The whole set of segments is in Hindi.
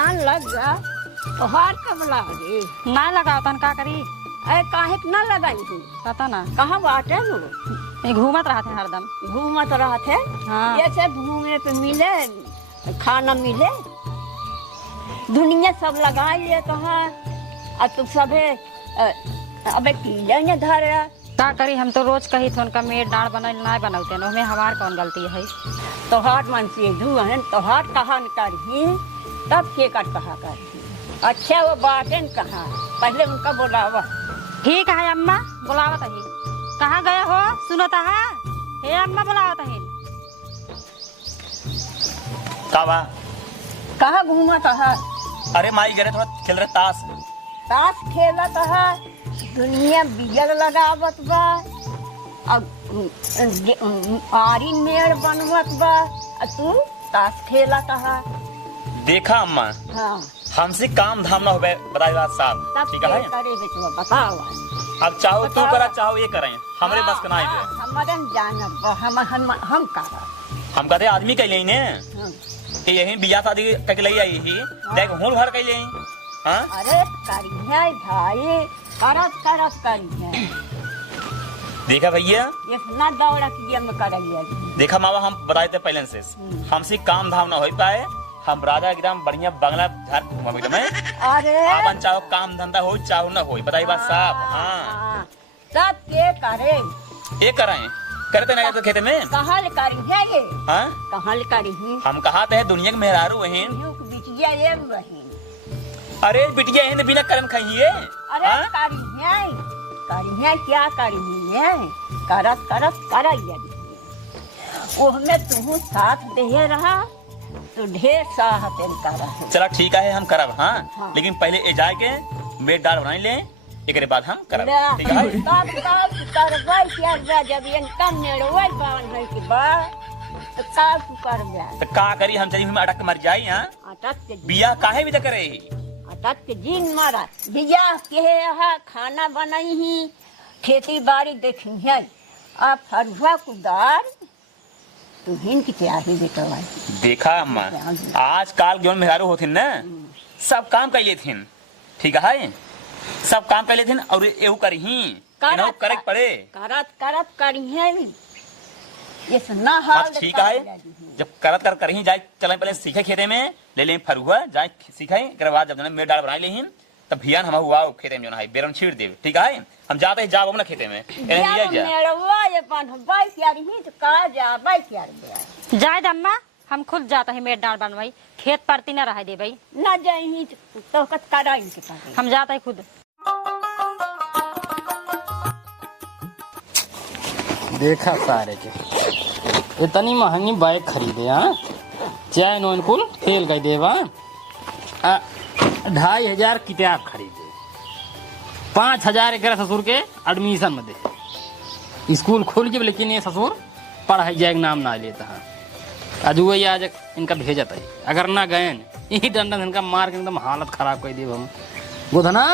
धान लग जा तो हार कब लागे ना लगाओ तन का करी। अरे काहे के ना लगाई तू पता ना कहाँ बाटे नु ये घूमत रहते हरदम। घूमत रहते हाँ। जैसे घूमे पे मिले खाना मिले दुनिया सब लगा लिए कहाँ और तू सबे अबे कीले ने धरे का करी हम तो रोज कही थे उनका मेट डाढ़ बनल ना बनौते न में हमार कौन गलती है। तोहार मन से धुआन तोहार कहा न करही तब के कर कहा करही अच्छा वो बातें कहा पहले उनका बुलावा। ठीक है अम्मा बुलावत है। कहाँ गए हो सुनता है हे अम्मा बुलावत है। कावा कहा घूमत है अरे माई घरे थोड़ा खेल रहे ताश ताश खेलत है दुनिया बिजल लगावत बा अब आरी मेड़ बनवत बा तू ताश खेलत है। देखा अम्मा हाँ हमसे काम धाम ना हो बताई बात साहब तब ठीक के है। करे बेचवा बताओ अब चाहो तू बताओ। करा चाहो ये करें हमरे बस का ना है। हमारे जानत बा हम कहा हम कहते आदमी कह ले ने कि यही बिया शादी करके ले आई ही देख हुन भर कह ले। हां अरे करी है भाई करत करत करी है देखा भैया इतना दौड़ा किया में करिए देखा मामा हम बताए थे पहले से हमसे काम धाम ना हो पाए हम राजा एकदम बढ़िया बंगला घर घुमा में अरे अपन चाहो काम धंधा हो चाहो ना हो बताई बात साहब। हाँ हाँ, सब के करे ये कराएं करते नहीं तो खेते में कहाँ ले करी है ये हाँ कहाँ ले करी है हम कहाते हैं दुनिया के मेहरारू वहीन युग बिटिया ये वही अरे बिटिया है बिना कर्म खाइए। अरे हाँ? करी है क्या करी है करत करत कराइए वो हमें तू साथ दे रहा तो ढेर साहत करा चला ठीक है हम करब। हाँ? हाँ। लेकिन पहले ए जाए के मेट दाल बनाई ले एक बाद हम करब ठीक है। तब करबै क्या जब इनका नेड़वे बान है कि बा तो का करबै तो का करी हम चली हम अटक मर जाई। हाँ अटक के बिया काहे भी तो करे अटक के जीन मारा बिया के है खाना बनाई ही खेती बाड़ी देखी है आ फरुआ कुदार तू हिन की तैयारी बेटा देखा अम्मा आज काल जो मेहरारू होथिन ना सब काम कर लेथिन ठीक है सब काम कर लेथिन और एहू करही करे पड़े करत करत करी है ये सुना हाल बस ठीक है जब करत कर करही जाए चले पहले सीखे खेते में ले ले फरुआ जाए सीखे एक बाद जब मेट डाल बना लेहिन तब भियान हम हुआ खेते में जो है बेरन छीड़ दे ठीक है हम जाते जाब ना खेते में मेड़वा ये बन बाई क्यारी ही तो का जा बाई क्यारी जाए अम्मा हम खुद जाता है मेट डाढ़ बनवाई खेत पड़ती ना रह दे भाई ना जाई तो कत कराई के पास हम जाता है खुद। देखा सारे के इतनी महंगी बाइक खरीदे। हाँ चाहे अनुकूल फेल गई देवा 2500 किताब खरीदे 5000 एक ससुर के एडमिशन में दे स्कूल खोल के लेकिन ये ससुर पढ़ाई जाए नाम ना लेता है। आज वही आज इनका भेजत है अगर ना गए यही डंडन इनका मार के एकदम हालत खराब कर दी हम। गोधना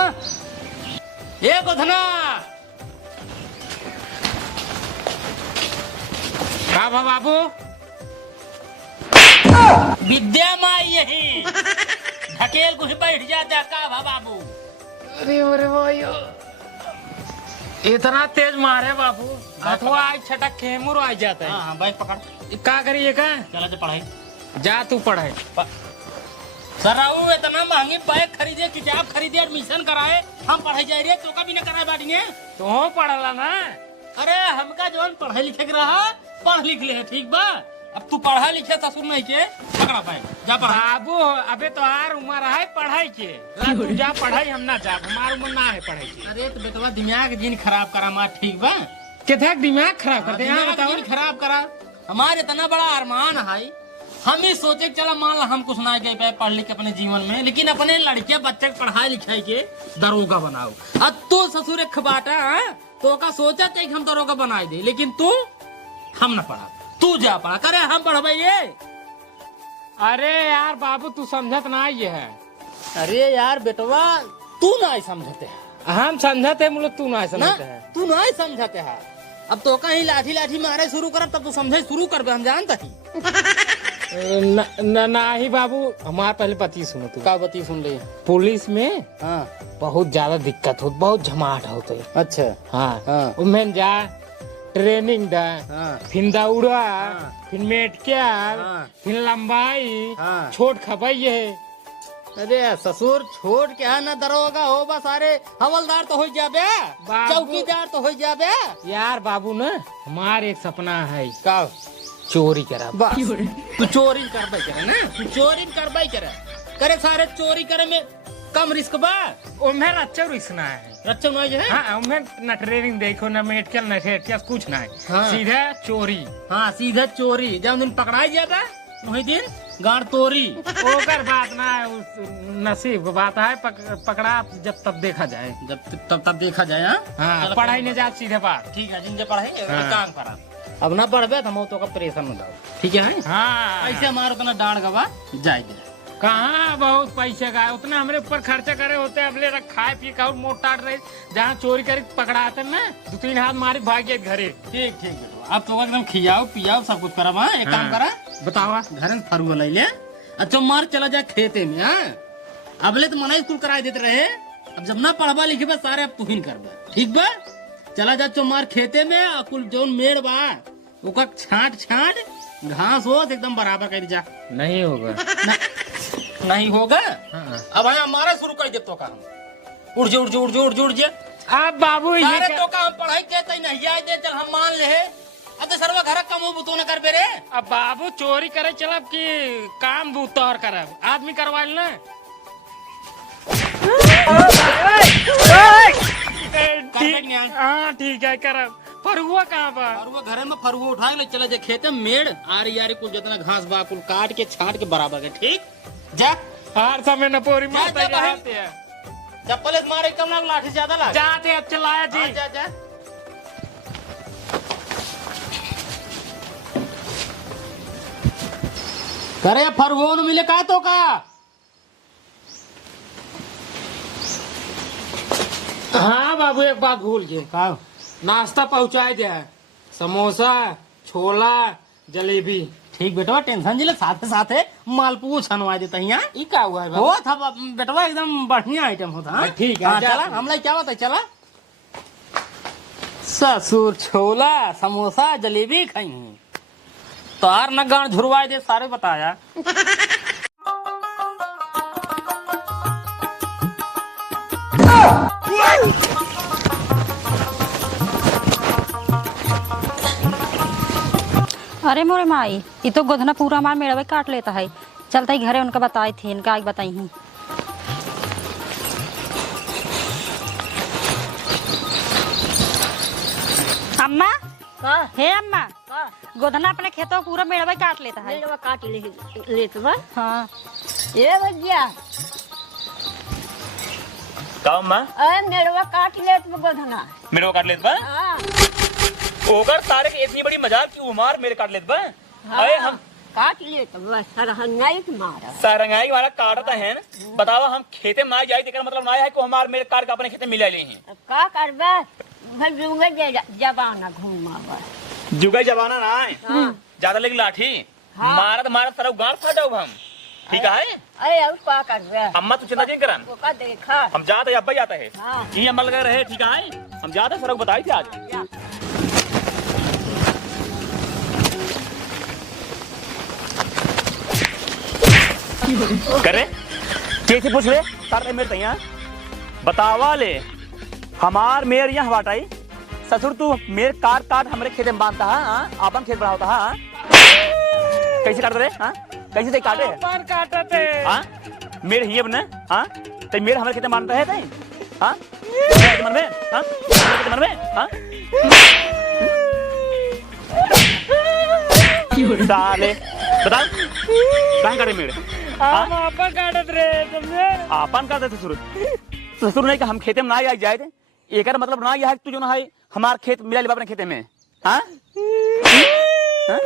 ये गोधना का भा बाबू विद्या माई यही ढकेल को ही बैठ जाता का भा बाबू। अरे अरे भाइयो इतना तेज मारे बाबू अथवा आज छटक के मुर आ जाता है। हाँ बाइक पकड़ का करिए का चला जा पढ़ाई जा तू पढ़े सराऊ इतना महंगी बाइक खरीदे किताब खरीदे एडमिशन कराए हम पढ़ाई जाए रे तो का भी ना कराए बाड़ी ने तो पढ़ला ना। अरे हमका जौन पढ़े लिखे के रहा पढ़ लिख ले ठीक बा अब तू पढ़ा लिखे ससुर नहीं के पकड़ा बाइक जा पढ़ा। बाबू अबे तो आर उम्र है पढ़ाई के तू जा पढ़ाई हम ना जा हमार उम्र ना है पढ़ाई के। अरे तो बेटवा दिमाग जिन खराब करा मार ठीक बा कितना दिमाग खराब करते हैं दिमाग बताओ। जिन खराब करा हमारे इतना बड़ा अरमान है हम ही सोचे चला मान ला हम कुछ ना गए पाए पढ़ लिख के अपने जीवन में लेकिन अपने लड़के बच्चे के पढ़ाई लिखाई के दरोगा बनाओ। अब तू ससुर एक बाटा तो का सोचा थे कि हम दरोगा बना दे लेकिन तू हम ना पढ़ा तू जा पढ़ा करे हम पढ़ ये। अरे यार बाबू तू समझत ना ये है। अरे यार बेटवा तू ना समझते है हम समझते मुझे तू ना ना समझते है। तू ना समझते है अब तो कहीं लाठी लाठी मारे शुरू कर तब तो समझे शुरू कर हम जानता ही नहीं बाबू, हमारे पहले पति सुनो तू। का बती सुन ले। पुलिस में हाँ बहुत ज्यादा दिक्कत हो, बहुत झमाट होते। अच्छा हाँ हाँ। उमें जा ट्रेनिंग दा, हाँ फिर दौड़ा, हाँ। फिर मेटक्याल, हाँ। फिर लंबाई, हाँ। छोट खपाई है। अरे ससुर छोड़ के है ना दरोगा हो बस, सारे हवलदार तो हो जाबे, बाबू। चौकीदार तो हो जाबे। यार बाबू ना, हमारे एक सपना है का चोरी करा। तू चोरी करबे करे ना, तू चोरी करबे करे सारे चोरी करे में कम रिस्क बा। उमें अच्छा रिस्क ना है। रच्चा नहीं है। हाँ उमें न ट्रेनिंग देखो न मेटक्याल न ठेठियाल कुछ ना है। हाँ। सीधा चोरी। हाँ सीधा चोरी, जब दिन पकड़ाई जाता वही दिन गाड़ तोरी। ओकर बात ना है, उस नसीब की बात है। पकड़ा जब तब देखा जाए। जब तब देखा जाए। हाँ चलो, पढ़ाई नहीं जा सीधे बात। ठीक है, जिनसे पढ़ाई हाँ। काम करा। अब ना पढ़बे तो हम तो का प्रेशर न दाओ, ठीक है। हाँ ऐसे हमारे उतना डांड गवा जाए दे। कहाँ बहुत पैसे का है, उतना हमरे ऊपर खर्चा करे होते। अब ले खाए पी का मोटा रहे, जहाँ चोरी करे पकड़ाते ना 2-3 हाथ मारी भाग गए घरे। ठीक ठीक बेटा, अब तो एकदम खियाओ पियाओ सब कुछ करा। हाँ एक काम करा, बतावा घर में फरुआ ले ले, अच्छा मार चला जाए खेते में। हाँ अबले तो मना स्कूल करा देते रहे, अब जब ना पढ़वा लिखे बस सारे अब तुहिन कर बा, ठीक बा। चला जा चुमार खेते में, अकुल जोन मेड़ बा ओका छांट छांट घास हो एकदम बराबर कर जा। नहीं होगा। नहीं होगा। हाँ। अब यहाँ हमारा शुरू कर दे तो का हम उड़ जे उड़ जे उड़ जे उड़ जे उड़ जे। अब बाबू ये सारे क्या? तो का हम पढ़ाई देते नहीं आए दे, चल हम मान ले। अब तो सरवा घर कम हो तो न कर बे रे। अब बाबू चोरी करे चलब कि काम बूतौर करब, आदमी करवा ना। हाँ ठीक है करब। फरुआ कहाँ बा? फरुआ घर में फरुआ उठा के ले चला जा खेते में, मेड़ आरी आरी कुल जितना घास बा कुल काट के छांट के बराबर के, ठीक जा। हर समय न पोरी मारता जा बहन। जाते हैं। चप्पल मारे कम ना लाठी ज्यादा लाग। जाते अब चलाया हाँ, जी। जा जा। करे फरुआ न मिले का तो का। हाँ बाबू एक बात भूल गए, का नाश्ता पहुँचाए दे, समोसा छोला जलेबी। ठीक बेटवा, टेंशन जिले साथे साथे मालपुआ छनवा देता यहाँ। ई का हुआ है बाबू? हो था बेटवा, एकदम बढ़िया आइटम होता। हाँ? ठीक है, हाँ, जा। चला हम लोग क्या होता है, चला। ससुर छोला समोसा जलेबी खाई हूँ, तार न गांड झुरवाए दे सारे बताया। अरे मोरे माई, ये तो गोधना पूरा मार मेरा काट लेता है। चलता ही घरे उनका बताई थी, इनका आगे बताई हूँ। अम्मा का हे अम्मा, का गोधना अपने खेतों पूरा मेड़वा काट लेता है। मेरवा काट लेत बा। हाँ ए भैया, का अम्मा अरे मेरवा काट लेत बा गोधना। मेरे को काट लेत बा। हाँ ओकर सारे के इतनी बड़ी मजाक की उमार मेरे काट लेत बा। हाँ, अरे हम काट लेत बा, सरहंगाई के मारा। सारंगाई वाला काटता है न। बतावा हम खेते में ना जाए तेकर मतलब ना है कि हमार मेरे काट के अपने खेते में मिला ले हैं। अब का करबा, भाई जुगे जबाना घूमावा। जुगा जमाना ना है, हाँ। ज्यादा लेकिन लाठी हाँ। मारत मारत तरफ गांठ फटाओ हम, ठीक है। अरे अब का करबा, अम्मा तू चिंता नहीं करन, वो का देखा। हम जाते अब्बा जाता है। हाँ। ये अम्मा लगा रहे, ठीक है। हम जाते सड़क बताई थी आज। जा। करे कैसे पूछ ले तार मेरे तैया बतावा ले हमार मेर यहाँ हवाटाई ससुर तू मेर काट काट हमरे खेते में बांधता है। हाँ आपन खेत बढ़ाता है। हाँ? कैसे काट रहे? हाँ कैसे से काटे? पर काटा थे। हाँ मेर हिये बने। हाँ ते मेर हमारे खेते में बांधता है तई। हाँ मेरे मन में, हाँ मेरे मन में, हाँ साले बता कहाँ काटे मेरे? हम आपा काटत रहे तुमने। आपन काटे ससुर ससुर नहीं कि हम खेते में ना आई जाए थे। एकर मतलब ना यह है कि तू जो ना है हमार खेत मिला ले अपने खेते में। हाँ हाँ?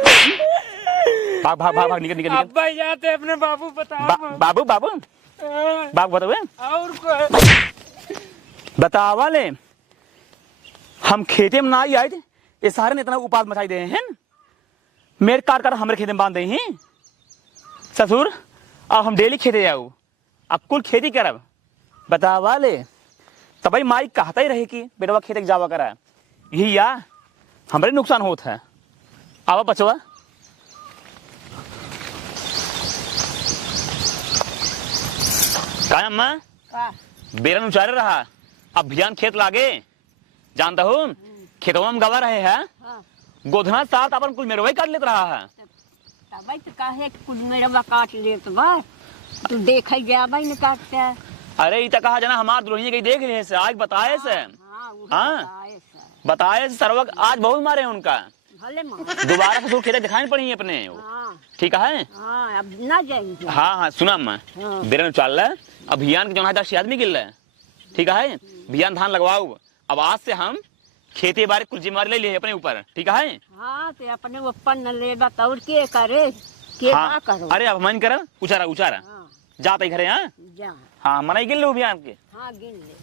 भाग भाग भाग भाग निकल निकल निकल। अब्बा जाते अपने बाबू बताओ। बाबू बाबू हाँ, बाबू बताओ और कोई? बतावा ले हम खेते में ना आई आए थे। ये सारे ने इतना उपास मचाई दे हैं मेरे काट कर हमारे खेते में बांध दे हैं। ससुर अब हम डेली खेते जाऊ, अब कुल खेती करब बतावा ले, तब माई कहता ही रहे कि बेटवा खेते जावा करा, यही या हमारे नुकसान होता है। आवा बचवा का अम्मा का बेरन उचारे रहा, अब भियान खेत लागे जानता हूँ, खेतवा में गवा रहे हैं, हाँ गोधना साथ अपन कुल मेरवा काट लेत रहा है। तब तो काहे कुल मेरा काट लेत बा, तू देख जाबई न काटता। अरे इता कहा जाना हमार दुल्हनिया कहीं देख रहे से आज बताए से, हाँ बताए से सरवक आज बहुत मारे हैं उनका, भले माँ दोबारा ससुर खेते दिखाई पड़ी अपने, हाँ ठीक है। हाँ अब ना जाएंगे। हाँ हाँ सुना अम्मा, हाँ। बेरन चल रहा है अभियान के जो है 10 आदमी गिल रहा है, ठीक है। भियान धान लगवाओ, अब आज से हम खेती बारे कुल जिम्मेदारी ले लिए अपने ऊपर, ठीक है। हाँ तो अपने ऊपर न ले और के करे के हाँ ना करो। अरे अब मन कर उचारा उचारा हाँ जाते घरे, हाँ जा हाँ मनाई गिल लो अभियान के। हाँ गिन ले।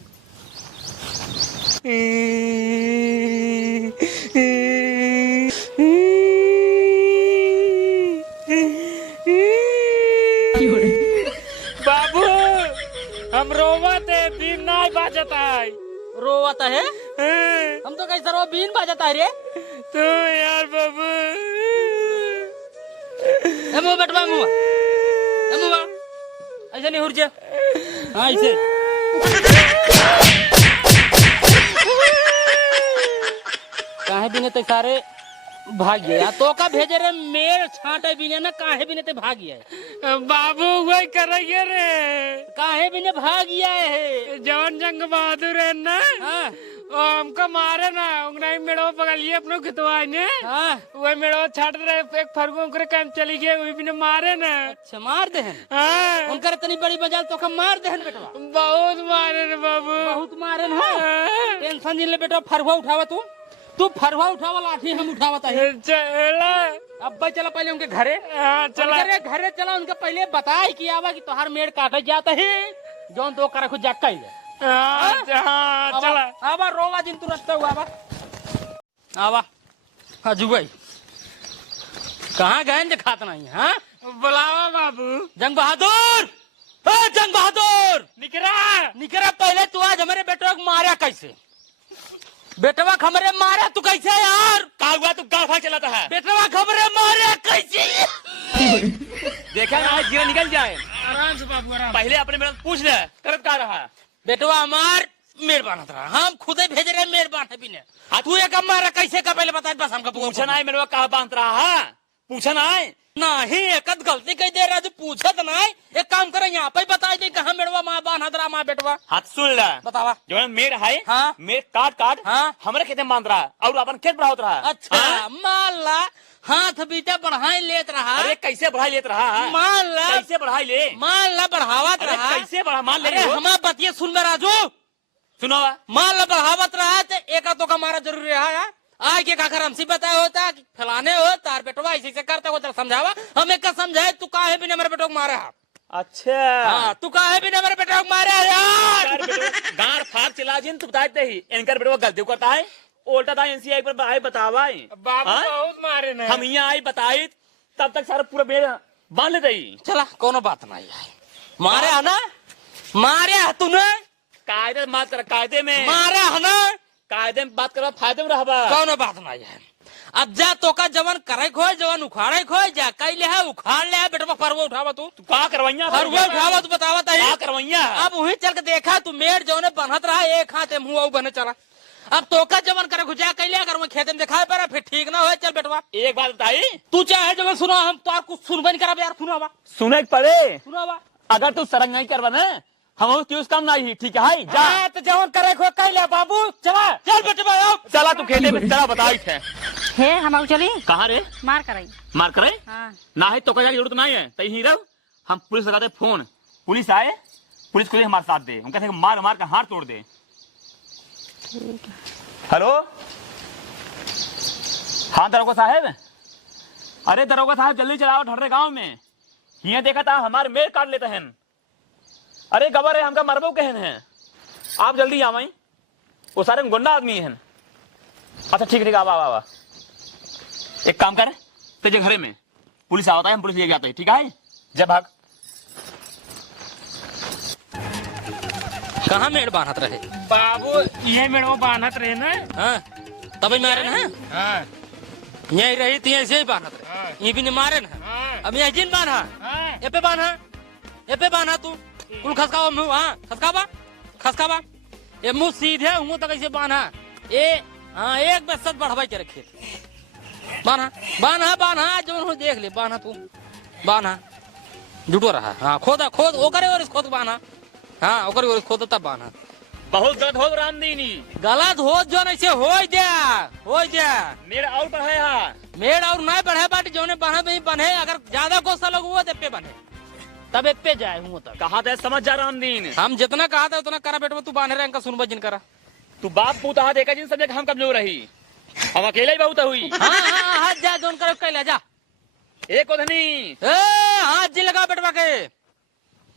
बाबू हम रोवत है, बीन नहीं बाजता है। रोवत है, हम तो कैसे रो बीन बाजता है रे। तो यार बाबू ए मुंह बैठवा, मुंह ए मुंह ऐसे नहीं हुर्जे, हाँ ऐसे काहे बिने ते सारे भाग गया, तो का भेजे रे मेर छाटे बिने ना, काहे बिने ते भाग गया। बाबू वही करेंगे रे, काहे बिने भाग गया है। जवान जंग बहादुर है ना, हाँ वो हमको मारे ना, उंगना मेड़ो पकड़ लिए अपने खितवाई ने, हाँ वही मेड़ो छाट रहे, एक फरगो उनके काम चली गए, वही भी ने मारे ना। अच्छा मार दे हाँ उनकर इतनी बड़ी बजाल तो का मार दे बेटवा, बहुत मारे रे बाबू, बहुत मारे ना। टेंशन नहीं ले बेटा, फरवा उठावा तू फरवा उठावा, लाठी हम उठावत है। चला अब भाई चला पहले उनके घरे, हाँ चला घरे चला, उनके पहले बताए कि आवा कि तोहार मेड़ काटे जाता है, जौन तो करे खुद जाका ही हाँ चला आवा रोवा दिन तू रखता हुआ आवा हजू भाई कहाँ गए खात नहीं है। हाँ बुलावा बाबू, जंग बहादुर, जंग बहादुर निकरा निकरा, पहले तू आज हमारे बेटवा को मारा कैसे, बेटवा खमरे मारा तू कैसे यार, का हुआ तू गाँव भाग चलाता है, बेटवा खमरे मारा कैसे। देखा ना जीवन निकल जाए, आराम से बाबू आराम। पहले अपने मेरे पूछ ले करत का रहा। बेटवा हमार मेर बांधत रहा, हम खुदे भेज रहे मेर बांधे बिने, तू एक मारा कैसे का पहले बता, बस हमको पूछा ना मेरे कहा बांध रहा है, पूछा ना नहीं एक गलती कही दे रहा, जो पूछत ना एक काम करे यहाँ पे बता दे कहाँ मेरवा माँ बांधत रहा, माँ बेटवा हाथ सुन ला, बतावा। जो मेर है हाँ मेर काट काट हाँ हमारे खेते में बांध रहा है और अपन खेत बढ़ावत रहा। अच्छा हाँ? मान ला हाथ बीते बढ़ाई लेत रहा, अरे कैसे बढ़ाई लेत रहा है, मान ला कैसे बढ़ाई ले, मान ला बढ़ावत अरे रहा, कैसे बढ़ा मान ले, हमारा बतिया सुन में राजू, सुनो मान ला बढ़ावत रहा तो एक तो का मारा जरूरी रहा यार, आय के काकर हमसे बताया होता फलाने हो तार बेटवा ऐसे से करता हो, समझावा हम एक का समझाए, तू काहे भी मेरे बेटो को मारा। अच्छा हाँ तू काहे भी मेरे बेटो को मारा यार, गार फाड़ चला जिन तू बताते ही इनकर बेटवा गलती करता है, उल्टा था इनसी एक बार आए बतावा बाबू बहुत मारे ना, हम यहाँ आई बताई तब तक सारा पूरा बेड़ बांध लेते ही। चला कोनो बात नहीं है, मारे है ना, मारे है तूने, कायदे बात कर, कायदे में मारे है ना, कायदे में बात कर, फायदे में रहबा, कोनो बात नहीं है। अब जा तो का जवन करे खो, जवन उखाड़े खो, जा कैले है उखाड़ ले है, बेटवा फरवा उठावा तू का करवैया फरवा उठावा तू बतावा का करवैया। अब वही चल के देखा तू मेड़ जौने बनत रहा, एक हाथ मुँह बने चला, अब तो का जवन करे खुजा कैले अगर मैं खेत में दिखाई पड़ा फिर ठीक ना हो, चल बेटवा एक बात बताई, तू चाहे जवन सुना, हम तो कुछ सुनबे नहीं करा यार, सुनावा सुने पड़े, सुनावा, अगर तू सरंग नहीं करवा ना हम उस काम नहीं, ठीक है जा तो जवन करे खो कैले बाबू, चला चल बेटवा चला तू खेते में चला बताई थे। हे हम चली कहाँ रे मार कराई। मार करे हाँ ना है तो कहीं जरूरत नहीं है, तही ही रहो, हम पुलिस लगाते फोन, पुलिस आए, पुलिस खुद हमारे साथ दे, उनका मार मार का हाथ तोड़ दे। हेलो हाँ दरोगा साहब, अरे दरोगा साहब जल्दी चलाओ ढर्रे गांव में, ये देखा था हमारे मेल काट लेते हैं, अरे गबर है हमका मरबो कहन है, आप जल्दी आओ, वो सारे गुंडा आदमी हैं। अच्छा ठीक ठीक आवा आवा, एक काम कर तेजे घरे में पुलिस आवता है, हम पुलिस लेके आते हैं, ठीक है जा भाग। कहाँ मेड़ बांधत रहे? बाबू ये मेड़ो बांधत रहे ना। हाँ तभी मारे ना। हाँ यही रही थी ऐसे ही बांधत हाँ। रहे, ये भी नहीं मारे ना। हाँ अब ये जिन बांधा, हाँ ये पे बांधा तू कुल खसकावा मुँह। हाँ खसकावा ये मुँह सीधे मुँह तक ऐसे बांधा। ये हाँ एक बेसत बढ़ावा के रखे बांधा जो हो देख ले। बांधा जुटो रहा। हाँ खोद ओकरे और खोद बांधा। हाँ ओकरे और खोद तब बांधा। बहुत गलत हो रामदीनी, गलत हो जो ऐसे हो जा मेरा और बढ़े हा। मेड़ और नहीं बढ़े बाटी जो बने में ही बने। अगर ज्यादा गुस्सा लोग हुआ पे बने तब एक पे जाए हूँ तब। कहा था समझ जा रामदीन। हम जितना कहा था उतना करा बेटा। तू बांधे रहे इनका सुनबा जिन करा। तू बाप पूता देखा जिन समझे हम कमजोर रही, हम अकेले ही बहुत हुई। हाँ जा जोन करो कैला जा। एक ओधनी हाथ जी लगा बेटवा के।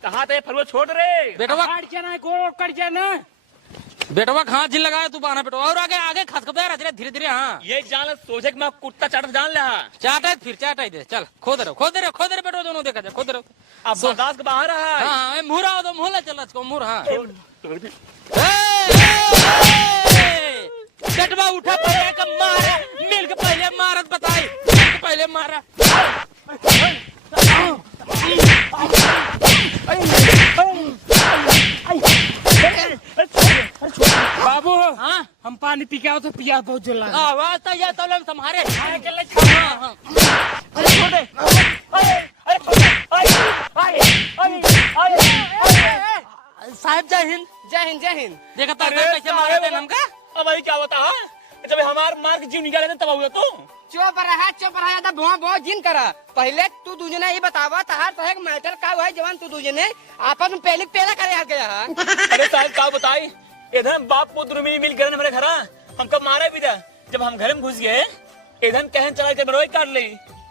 कहा थे फरवो छोड़ रे बेटवा कट जाना। बेटवा हाथ जी लगाया तू बांधा बेटवा। और आगे खसखपा रहा धीरे धीरे। हाँ ये जान सोचे कि मैं कुत्ता चाट जान लिया। चाटा दे चल। खोद रहे बेटवा दोनों देखा जाए। खोद रहे अब बर्दाश्त के बाहर है। हाँ मुहरा हो तो मुहला चल इसको मुहरा। हाँ बेटवा उठा पड़े का मारा मिल के पहले मारत बताई पहले मारा। बाबू हाँ हम पानी पी के आओ तो पिया बहुत जला। आवाज तो ये तो तुम्हारे। साहब जय हिंद। देखा तो कैसे मारे थे हमका। अब वही क्या होता है जब हमार मार के जीव निकाले तब हुआ तू। चुप रहा बहुत जिन करा। पहले तू दूजे ने ही बतावा तहार तो मैटर का हुआ है जवान। तू दूजे ने आपस में पहले करे आ गया है। अरे साहब का बताई इधर बाप पुत्र मिल गए मेरे घर। हम कब मारे भी था जब हम घर में घुस गए। इधर कहन चला के बरोई काट ली।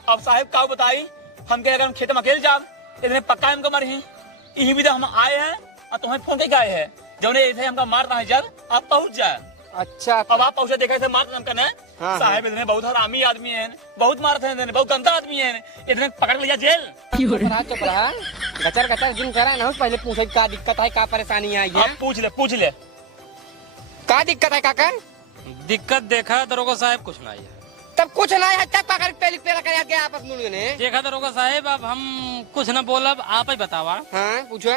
अब साहब का बताई हम कह हम खेत में अकेले जाब इधर पक्का हमको मर ही यही भी हम आए हैं और तुम्हें फोन के आए हैं जब इधर हमका मारना है जब आप पहुँच जाए। अच्छा अब आप पहुंचे देखा मार करना। हाँ, साहब इतने बहुत हरामी आदमी है, बहुत मारते हैं, बहुत गंदा आदमी है। इतने पकड़ लिया जेल। चुप रहा गचर जिन करा ना। पहले पूछे का दिक्कत है का परेशानी आई है। आप पूछ ले का दिक्कत है काका। दिक्कत देखा दरोगा साहब कुछ नहीं है। तब कुछ नहीं है तब पकड़ पहले करे गया आपस में। देखा दरोगा साहब अब हम कुछ न बोलब आप ही बतावा। हाँ पूछो।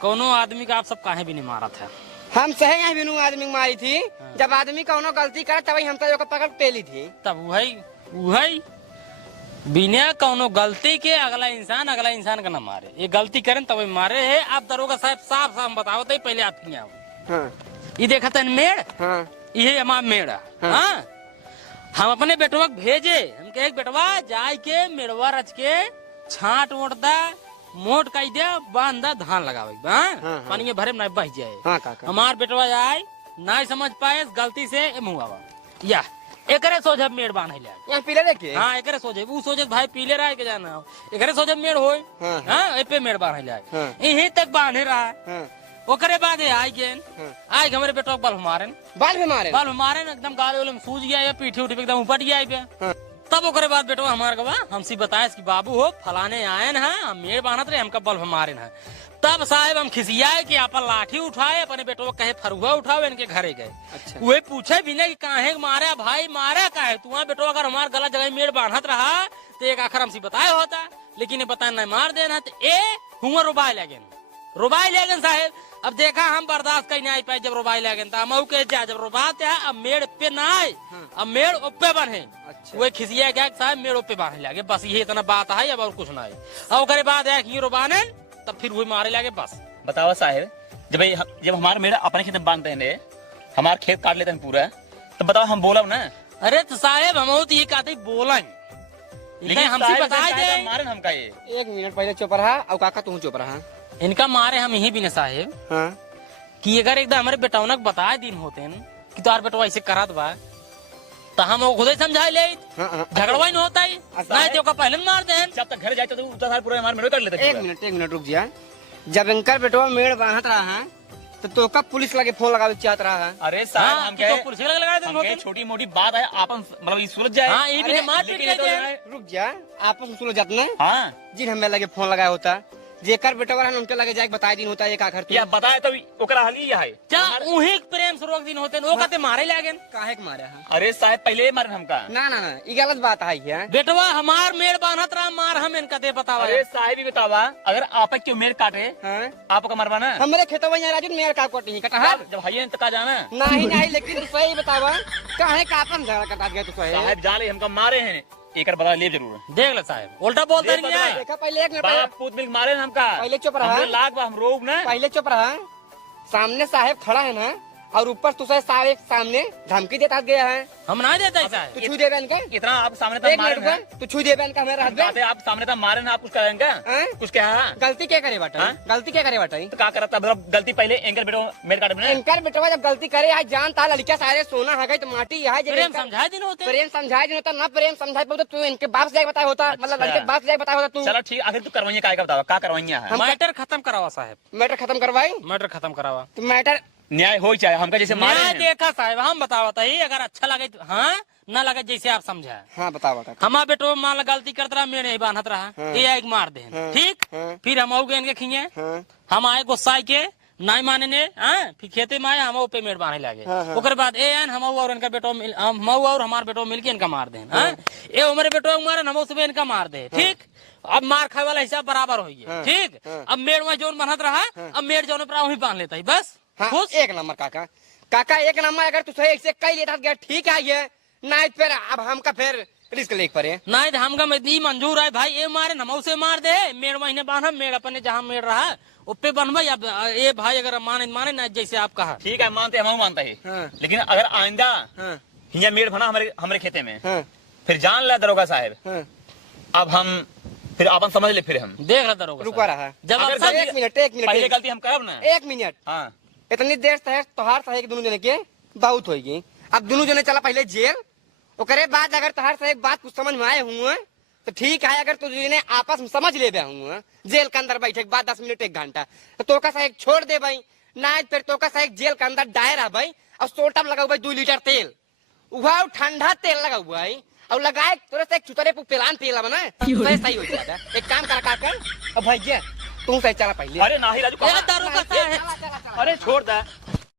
कोनो आदमी का आप सब काहे भी नहीं मारा था। हम सही यहाँ बिनू आदमी मारी थी। जब आदमी कोनो गलती करे तभी हम तो पकड़ पेली थी। तब वही बिना कोनो गलती के अगला इंसान का न मारे। ये गलती करें तब मारे है। आप दरोगा साहब साफ बताओ तो पहले आप क्या हाँ। ये देखा था मेड़। हाँ। ये हमारा मेड़। हाँ हम अपने बेटवा भेजे। हम कहे बेटवा जाए के मेड़वा रच के छाट ओटदा मोट काई दे बांधा धान लगावे। हाँ पानी में भरे ना बह जाए। हाँ काका। हमार बेटवा जाए ना समझ पाए गलती से मुँह या एकरे सोझे मेड़ बांध ले। यहाँ पीले देखे। हाँ एकरे सोझे वो सोचे भाई पीले रहा के जाना एकरे सोझे मेड़ होए। हाँ, हाँ पे मेड़ बांध ले हाँ। यहीं तक बांधे रहा। हाँ। ओकरे बाद आई गेन हाँ। आई हमारे बेटवा बल मारे बाल मारे एकदम गाले वाले में सूझ गया या पीठी उठी एकदम उपट गया। हाँ। तब ओकरे बाद बेटवा हमारे गवा हमसे बताए कि बाबू हो फलाने आए ना हम मेड़ बांधत रहे हमका बल्ब मारे ना। तब साहब हम खिसियाए कि अपन लाठी उठाए अपने बेटवा कहे फरुआ उठाओ इनके घरे गए। अच्छा। वे पूछे भी नहीं काहे मारे भाई मारे काहे तुम्हारा बेटवा अगर हमारे गला जगह मेड़ बांधत रहा तो एक आखिर हमसे बताया होता लेकिन ये बताया नहीं मार देना। तो ए हुआ रुबाई लगेन साहब। अब देखा हम बर्दाश्त कहीं नहीं पाए जब रुबाई लगेन तो हम कह जा जब रुबाते है अब मेड़ पे ना आए अब मेड़ ओपे बने। अच्छा। वे खिसिया गया साहब मेड़ ओपे बांधे लगे बस ये इतना बात है अब और कुछ ना है। और ओकरे बाद रुबाने तब फिर वही मारे लगे बस। बताओ साहेब जब हमारे मेरा अपने खेत में बांधते हैं हमारे खेत काट लेते हैं पूरा तो बताओ हम बोला ना। अरे तो साहेब हम तो ये कहते बोला लेकिन हमसे बताए दे मारे हमका ये। 1 मिनट पहले चुप रहा और काका तू चुप रहा। इनका मारे हम यही भी न साहेब। हाँ। कि अगर एकदम हमारे बेटौनक बताए दिन होते हैं कि तार बेटवा ऐसे करत बा तो हम वो खुद ही समझाए ले। हाँ। झगड़वा ही नहीं होता है नहीं तो पहले मारते हैं। जब तक घर जाते तो उतना साल पूरा हमारे मेरे कर लेते। 1 मिनट रुक जा। जब इनकर बेटवा मेड़ बांधत रहा है तो कब पुलिस लगे फोन लगावे चाहत रहा है? अरे साहब हाँ, हम तो कहे पुलिस लगा दे छोटी मोटी बात है आपन मतलब ये सुलझ जाए। हाँ ये भी अरे, तो मार पीट लेकिन ये तो जाए। जो रुक जा, आपस में सुनो जात ने हाँ जिन हमें लगे फोन लगाया होता जेकर बेटा वाला उनके लगे जाके बताए दिन होता एक आखिर या बताए तो ओकरा हाल ही है। क्या उही प्रेम से रोक दिन होते वो कहते मारे लागे। काहे के मारे है? अरे साहब पहले मारे हमका। ना ना ना ये गलत बात है ये। बेटवा हमार मेड़ बांधत रहा मार हम इनका दे बतावा। अरे साहब ही बतावा अगर आप क्यों मेरे काटे हाँ? आपका मरवा ना हमारे खेतों में राजू मेरे का कोट नहीं कटा है जब है तो का जाना नहीं नहीं, लेकिन तू सही बतावा काहे का अपन झगड़ा कटा गया तू सही? साहब जाले हमका मारे हैं एक बता ले जरूर। देख ले साहब उल्टा बोलते देख नहीं बता। है। देखा पहले एक मिनट बाप पूत मिल मारे हैं हमका। पहले चुप रहा। हमरे लाख बा हम रोग ना। पहले चुप रहा। सामने साहेब खड़ा है ना और ऊपर तुझे सामने धमकी देता गया है। हम ना देता है साहब। तू छू देवे इनका इतना आप सामने तक एक मारे मिनट हैं रुक, तू छू देवे इनका हमें रात में आप सामने तक मारे ना आप कुछ करेंगे हैं? कुछ कहा गलती क्या करे बाटा? हाँ? गलती क्या करे बाटा? तो क्या करता मतलब गलती पहले एंकर बेटो मेरे काटे में इनकर बेटवा जब गलती करे आज जानता लड़का सारे सोना है गई तो माटी है प्रेम समझाए दिन होते। प्रेम समझाए नहीं होता ना प्रेम समझाए तो तू इनके बाप से जाके बताया होता मतलब अच्छा। लड़के बाप से जाके बताया होता तू चलो ठीक आखिर तू करवाइए काय का बतावा क्या करवाइए है मैटर खत्म करावा साहब। मैटर खत्म करवाई मैटर खत्म करावा। तो मैटर न्याय हो ही चाहे हमका जैसे मारे मैं हैं। देखा साहब हम बतावा था अगर अच्छा लगे तो हाँ न लगे जैसे आप समझा। हाँ बताओ बता हमारा बेटो मान ला गलती करता रहा मेरे ही बांधत रहा हाँ। ये एक मार दे हाँ। ठीक। हाँ। फिर हम गए इनके खिंगे हाँ हम आए गुस्सा के नहीं माने ने फिर खेते में आए हम पे मेड़ बांधे लगे। हाँ, हाँ। ओकर बाद ए हम और इनका बेटो हम और हमार बेटो मिलके इनका मार दे ए हमारे बेटो मारे हम उसमें इनका मार दे ठीक। अब मार खाए वाला हिसाब बराबर हो गया हाँ। ठीक। हाँ। अब मेड़ में जोन बनत रहा अब मेड़ जोन पर वही बांध लेता है बस हाँ खुश। एक नंबर काका काका एक नंबर अगर तू सही से कई लेता गया ठीक है ये नहीं फिर अब हमका फिर रिस्क लेके पड़े नहीं तो हमका में दी मंजूर है भाई ए मारे हम उसे मार दे मेड़ महीने बांधा मेड़ अपने जहाँ मेड़ रहा उppe बनवा अब ये भाई अगर माने माने ना जैसे आप कहा। ठीक है मानते हम मानता है हाँ। लेकिन अगर आइंदा हाँ यहाँ मेड़ बना हमारे हमारे खेते में हाँ फिर जान ला दरोगा साहब हाँ अब हम फिर अपन समझ ले फिर हम देख रहा दरोगा रुका साहब। रहा जब आप अगर सब एक मिनट पहले गलती हम करब ना एक मिनट हाँ इतनी देर से तोहार सही दोनों जने के बहुत होगी अब दोनों जने चला पहले जेल ओकरे बाद अगर तोहार से एक बात कुछ समझ में आए हुए तो ठीक है अगर तू ने आपस में समझ ले हुए जेल के अंदर बैठे के बाद 10 मिनट 1 घंटा तो का सही छोड़ दे भाई ना फिर तो का सही जेल के अंदर डायर है भाई और सोटा में लगा हुआ 2 लीटर तेल वह ठंडा तेल लगा हुआ है और लगाए तोरे से एक चुतरे पे पेलान तेल बना सही हो जाता एक काम कर अब भैया तू सही चला पहले अरे नाही राजू ए, दरोगा साहब अरे छोड़ दे